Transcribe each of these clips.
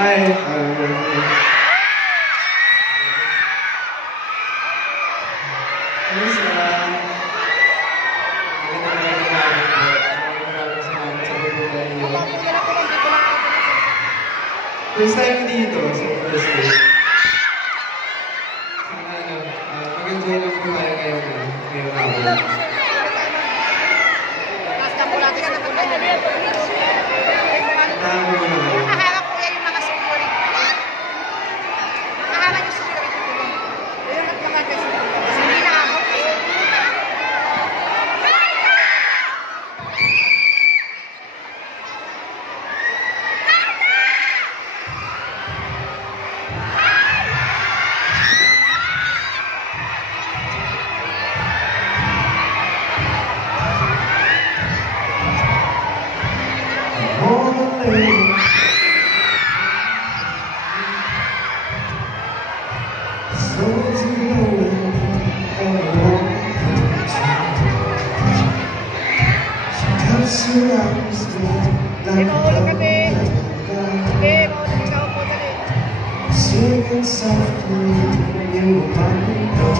Hi. First time dito sa first day. Mag-enjoy lang po tayo ngayong araw. Nakaharap ko yan yung mga security. Nakaharap yung security ko. Ayun at mga kasi hindi nakakot eh. Singing softly in the background.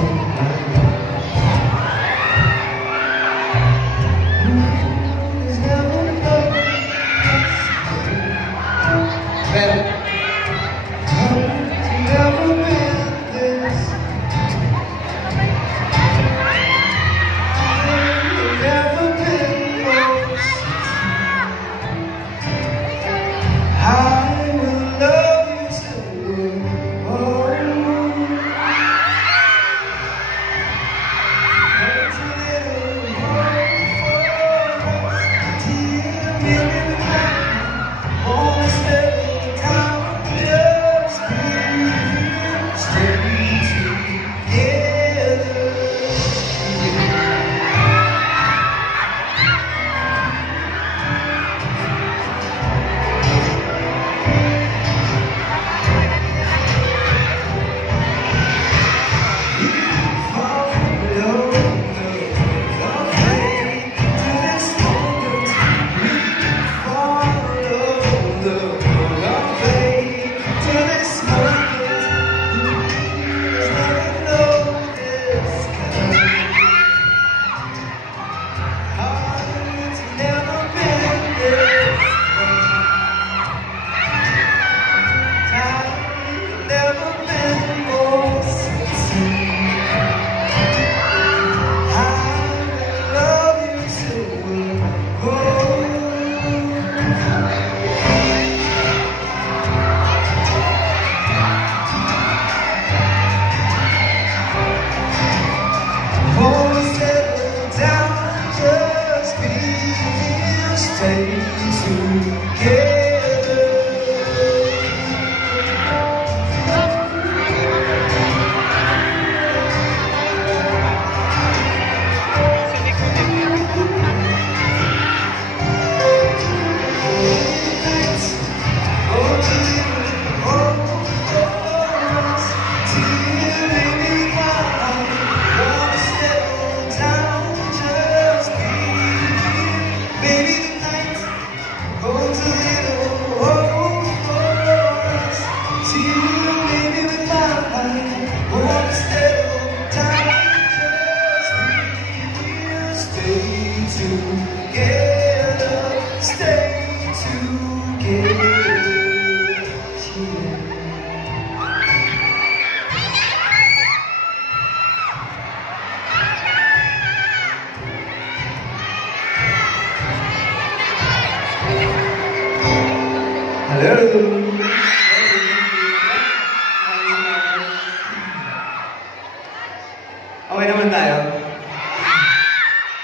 Okay naman tayo.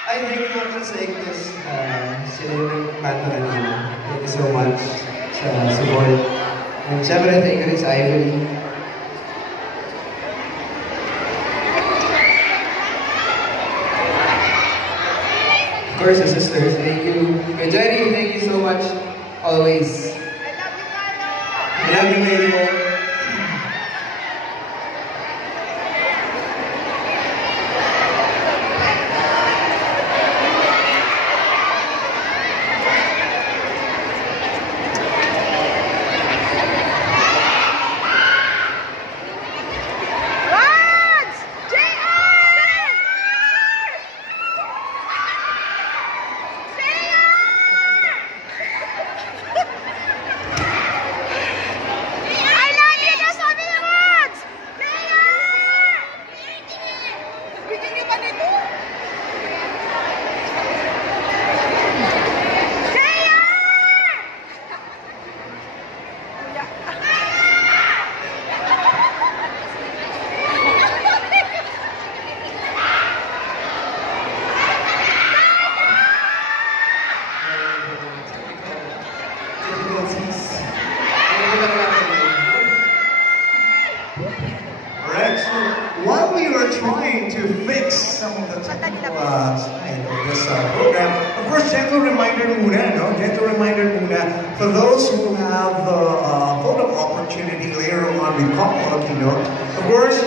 Ay, thank you naman sa Ignis. Sila yung nagkanta na naman. Thank you so much sa support. And syempre, thank you rin sa Ivory. Of course, the sisters, thank you. Kay Jerry, thank you so much. Always. I love you, Mary. the technical side of this program. Of course, gentle reminder muna, no? Gentle reminder muna for those who have the photo opportunity later on with Kamala Aquino. Of course,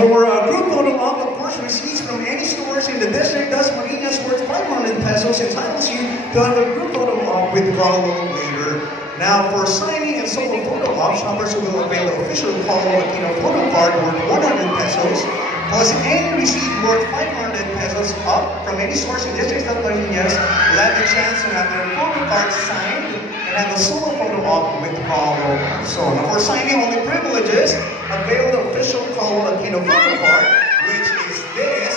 for group photo op, of course, receipts from any stores in the district, thus Marinas worth 500 pesos entitles you to have a group photo op with Carlo later. Now, for signing and solo photo op, shoppers will avail the official Carlo Aquino photo card worth 100 pesos, plus any receipt worth 500 pesos up from any source in district of Marinas will have the chance to have their photo card signed and have a solo photo op with Carlo. So, now for signing only privileges, avail the official Carlo Aquino photo card, which is this,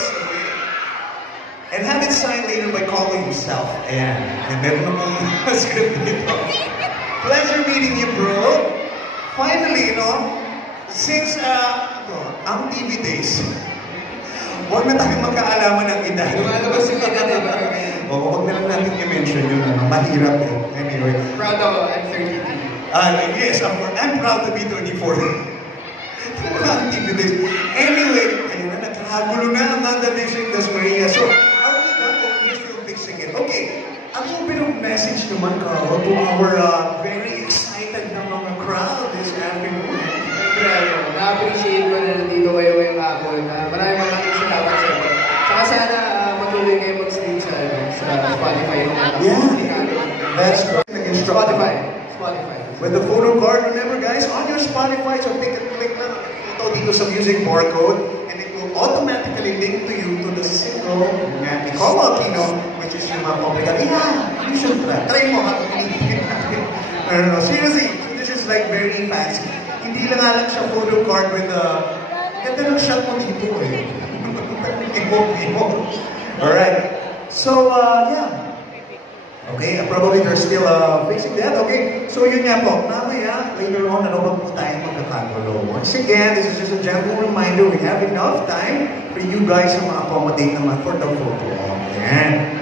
and have it signed later by Carlo himself. Ayan. And meron namang script dito. Pleasure meeting you, bro. Finally, since ang TV days, huwag na tayo magkaalaman ng edad. Lumalabas yung edad, diba? Oo, huwag na lang natin i-mention yun. Mahirap eh. Anyway. Proud ako, I'm 32. Yes, I'm proud to be 24. Ang TV days. Anyway, ayun na, nagkakagulo na ang Manda District Das Marinas. So, are we done or we're still fixing it? Okay. A little bit of message naman, Carlo, to our very excited na mga crowd this afternoon. Siyempre, na-appreciate ko na nandito kayo ngayong hapon. Maraming salamat sa inyo. Saka sana matuloy kayo mag-stream sa Spotify. Yeah, that's right. Spotify. With the photo card, remember guys, on your Spotify, so click lang ito dito sa music barcode, and it will automatically link to you to the single nga ni Carlo Aquino, which is yung mga public. Yeah, you should try mo ha. No, seriously, this is like very fancy. Hindi lang nga lang siya photo card with ganda ng shot mo dito eh. Alright, so yeah. Okay, probably they're still facing that. Okay, so yun nga po. Mamaya, later on, ano ba po tayo magkakagulo? Once again, this is just a gentle reminder, we have enough time for you guys to ma-accommodate naman for the photo. Ayan.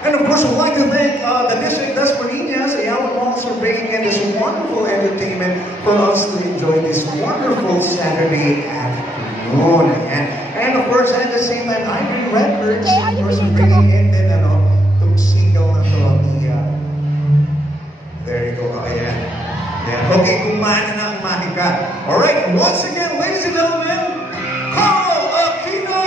And of course, we'd like to thank the District Das Marinas, Ayala Malls for bringing in this wonderful entertainment for us to enjoy this wonderful Saturday afternoon. And of course, at the same time, Ivory Records, of course, for bringing in then, single na to. There you go. Ayan. Yeah. Okay, kumana na ang mahika. Alright, once again, ladies and gentlemen, Carlo Aquino!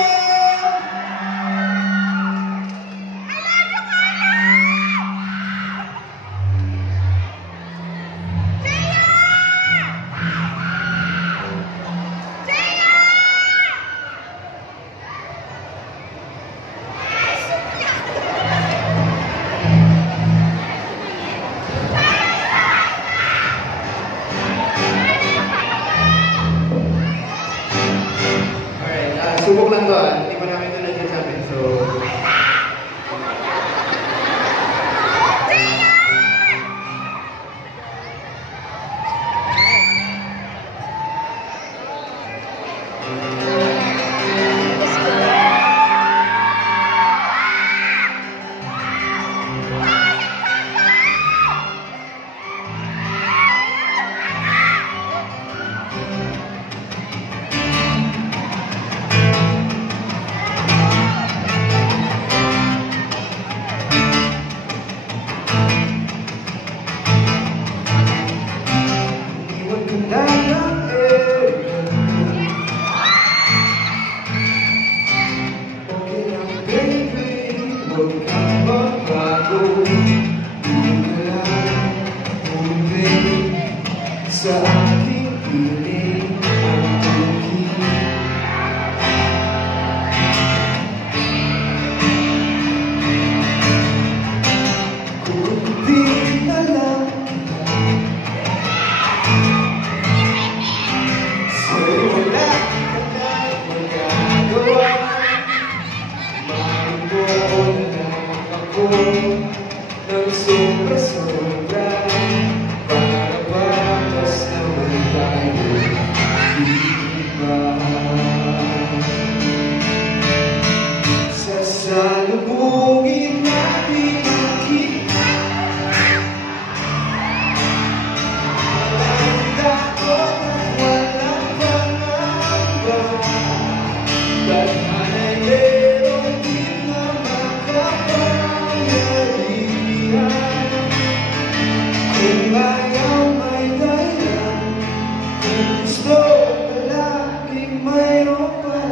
Subok lang to hindi pa namin ito nagsasabi. So, mayroon pala.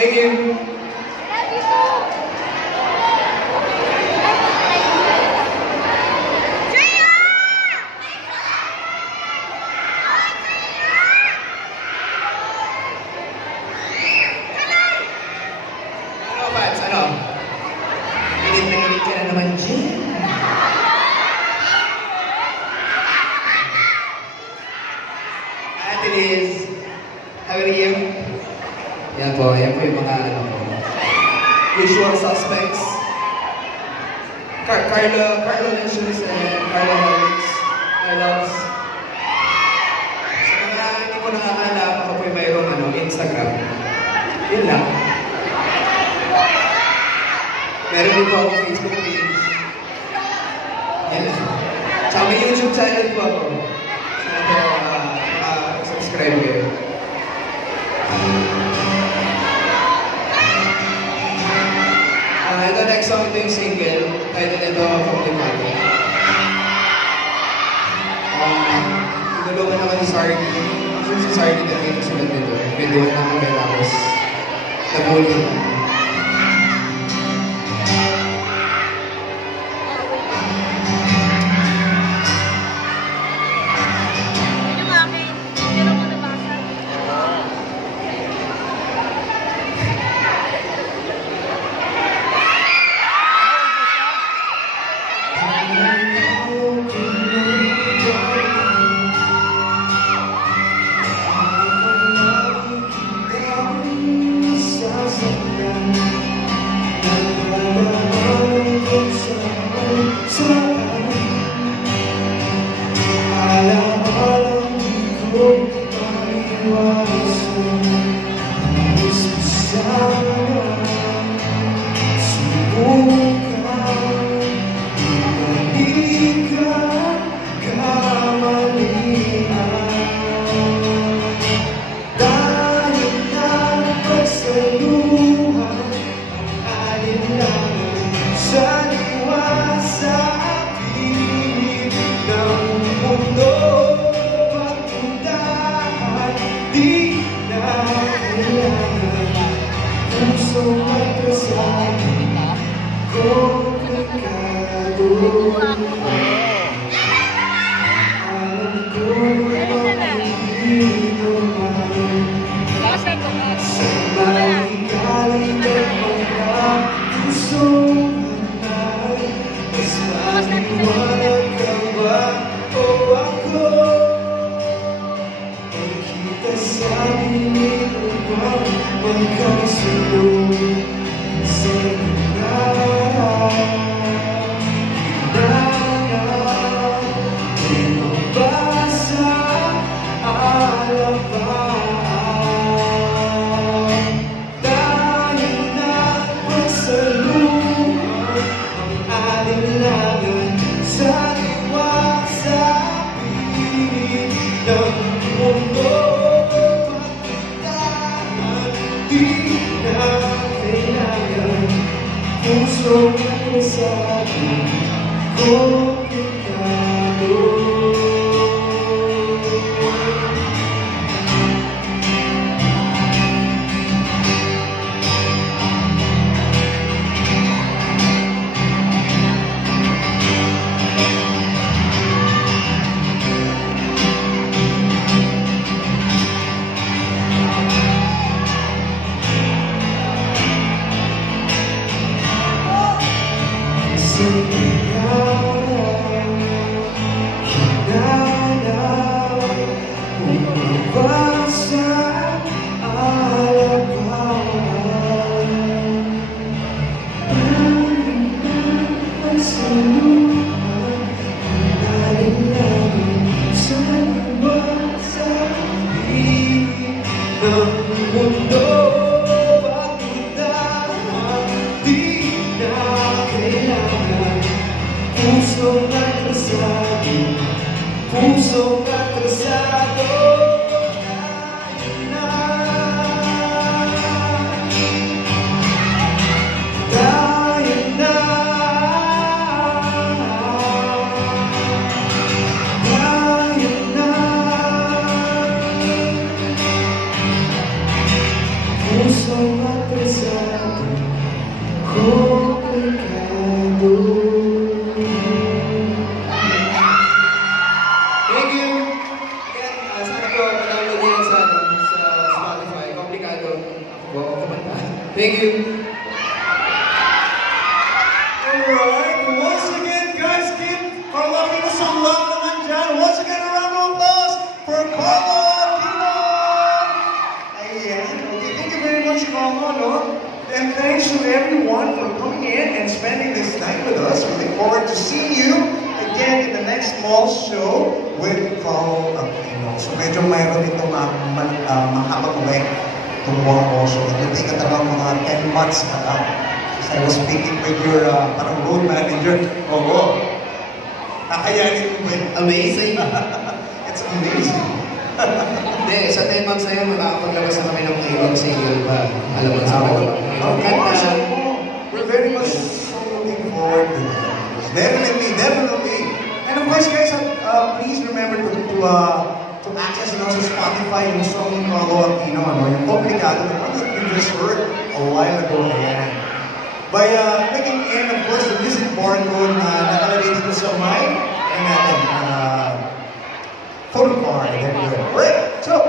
Thank you. Liz, how are you? Yan po yung mga usual suspects. Carlo Lecious and Carlo Alex. My loves. Sa mga hindi ko nakakaalam, ako po yung mayroong Instagram. Yun lang. Meron din po ako Facebook page. Yan lang. Tsaka may YouTube channel po ako. Subscribe kayo. Ito next song, ito yung single. Title nito, From the Money. Tinulungan naman ni Sardi. Actually si Sardi talaga yung sulat nito. Video na kami tapos nabuli naman. Thank you. Alright, once again, guys, give Carlo Aquino some love naman dyan. Once again, a round of applause for Carlo Aquino! Ayan, okay, thank you very much, Carlo, no? And thanks to everyone for coming in and spending this night with us. We look forward to seeing you again in the next mall show with Carlo Aquino. So medyo mayroon itong mahabang length tomorrow also. It will take around mga 10 months na lang. I was speaking with your parang road manager. Oo. Kakayanin mo ba yun? Amazing. It's amazing. Hindi, sa 10 months na yun, makakapaglabas na kami ng mga ibang single pa. Alam mo sa akin. Of course, we're very much looking forward to that. Definitely, definitely. And of course, guys, please remember to access and also Spotify yung song ni Carlo Aquino, ano, yung Komplikado, the one that you just heard a while ago. Ayan. By clicking in, of course, the music barcode na nakalagay dito sa my photo card. There you go. Alright, so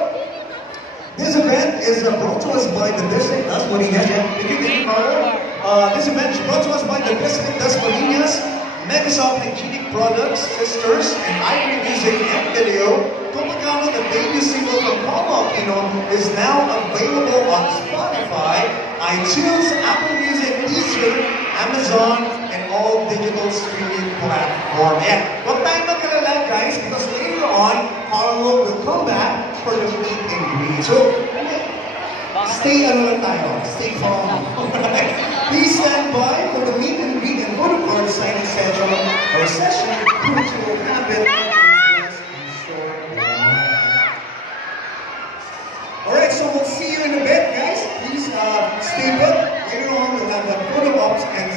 this event is brought to us by the District Das Marinas. Thank you, Carlo. This event is brought to us by the District Das Marinas, Megasoft Hygienic Products, Sisters, and Ivory Music and Video. Komplikado, the debut single from Carlo Aquino, is now available on Spotify, iTunes, Apple Music, Deezer, Amazon, and all digital streaming platforms. And huwag tayong magkalala, guys, because later on, Harlow will come back for the meet and greet. So, stay stay calm. Alright? Please stand by for the meet and greet and photo card signing session which will happen in just a short while. Alright, so we'll see you in a bit, guys. Please stay put. Later on, we'll have the photo ops and